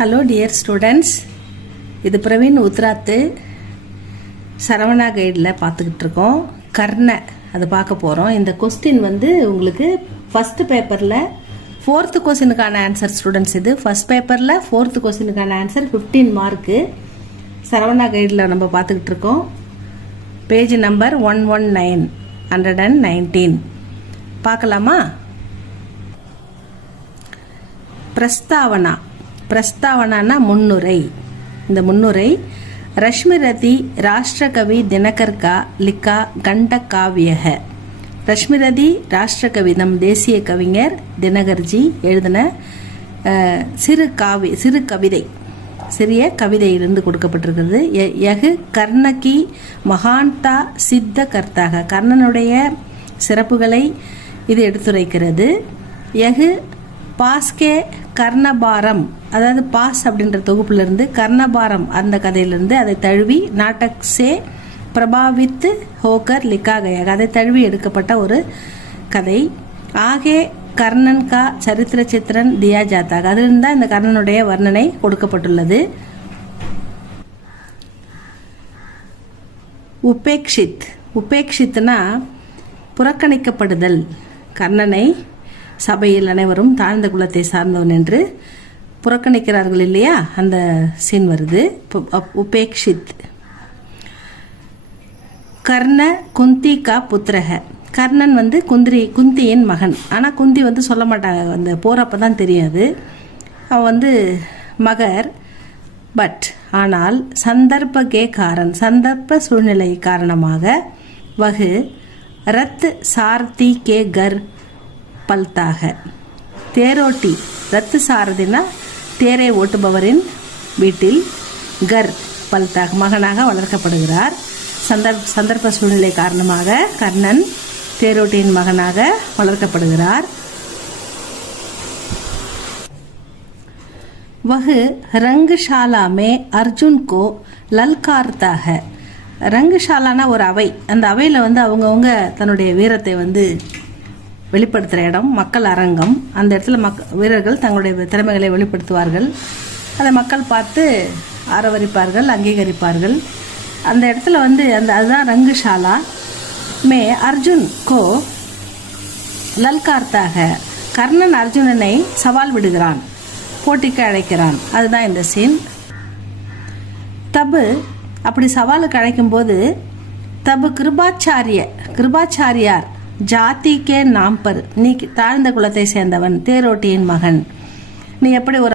Hello dear students, இது பிரவீன் உத்ராத்து சரவணா கைடில் பார்த்துக்கிட்டு இருக்கோம். கர்ண அது பார்க்க போகிறோம். இந்த கொஸ்டின் வந்து உங்களுக்கு ஃபஸ்ட்டு பேப்பரில் 4th கொஸ்டினுக்கான ஆன்சர் ஸ்டூடெண்ட்ஸ். இது ஃபஸ்ட் பேப்பரில் 4th கொஸ்டினுக்கான ஆன்சர் 15 மார்க்கு சரவணா கைடில் நம்ம பார்த்துக்கிட்டு இருக்கோம். பேஜ் நம்பர் 119 பார்க்கலாமா? பிரஸ்தாவனா முன்னுரை. இந்த முன்னுரை ரஷ்மிரதி ராஷ்டிரகவி தினகர் கா லிக்கா கண்ட காவியக. ரஷ்மிரதி ராஷ்டிரகவி நம் தேசிய கவிஞர் தினகர்ஜி எழுதின சிறு கவிதை, சிறிய கவிதையிலிருந்து கொடுக்கப்பட்டிருக்கிறது. யகு கர்ணகி மகான்தா சித்த கர்த்தாக. கர்ணனுடைய சிறப்புகளை இது எடுத்துரைக்கிறது. யகு பாஸ்கே கர்ணபாரம், அதாவது பாஸ் அப்படின்ற தொகுப்பிலிருந்து கர்ணபாரம் அந்த கதையிலிருந்து அதை தழுவி நாட்டக் சே பிரபாவித்து ஹோக்கர் லிக்காகயாக, அதை தழுவி எடுக்கப்பட்ட ஒரு கதை. ஆகே கர்ணன் கா சரித்திர சித்திரன் தியா ஜாத்தாக, அதிலிருந்து தான் இந்த கர்ணனுடைய வர்ணனை கொடுக்கப்பட்டுள்ளது. உபேக்ஷித்னா புறக்கணிக்கப்படுதல். கர்ணனை சபையில் அனைவரும் தாழ்ந்த குலத்தை சார்ந்தவன் என்று புறக்கணிக்கிறார்கள் இல்லையா, அந்த சீன் வருது. உபேக்ஷித். கர்ண குந்தி கா புத்திரக. கர்ணன் வந்து குந்தியின் மகன். ஆனால் குந்தி வந்து சொல்ல மாட்டாங்க, அந்த போறப்ப தான் தெரியாது. அவன் வந்து மகர். பட் ஆனால் சந்தர்ப்ப சூழ்நிலை காரணமாக வகு ரத் சார்த்தி கே கர் பல்தாக. தேரோட்டி, ரத்து சாரதினா தேரை ஓட்டுபவரின் வீட்டில் கர் பல்தாக மகனாக வளர்க்கப்படுகிறார். சந்தர்ப்ப சூழ்நிலை காரணமாக கர்ணன் தேரோட்டியின் மகனாக வளர்க்கப்படுகிறார். வகு ரங்குஷாலா மே அர்ஜுன் கோ லல்கார்த்தாக. ரங்குஷாலானா ஒரு அவை. அந்த அவையில் வந்து அவங்கவுங்க தன்னுடைய வீரத்தை வந்து வெளிப்படுத்துகிற இடம், மக்கள் அரங்கம். அந்த இடத்துல வீரர்கள் தங்களுடைய திறமைகளை வெளிப்படுத்துவார்கள். அதை மக்கள் பார்த்து ஆரவரிப்பார்கள், அங்கீகரிப்பார்கள். அந்த இடத்துல வந்து அதுதான் ரங்குஷாலா. மே அர்ஜுன் கோ லல்கார்த்தாக. கர்ணன் அர்ஜுனனை சவால் விடுகிறான், போட்டிக்கு அழைக்கிறான். அதுதான் இந்த சீன். தபு அப்படி சவாலுக்கு அழைக்கும் போது தபு கிருபாச்சாரியார் ஜாதி கே நாம் பர், நீ தாழ்ந்த குலத்தை சேர்ந்தவன், தேரோட்டியின் மகன், நீ எப்படி ஒரு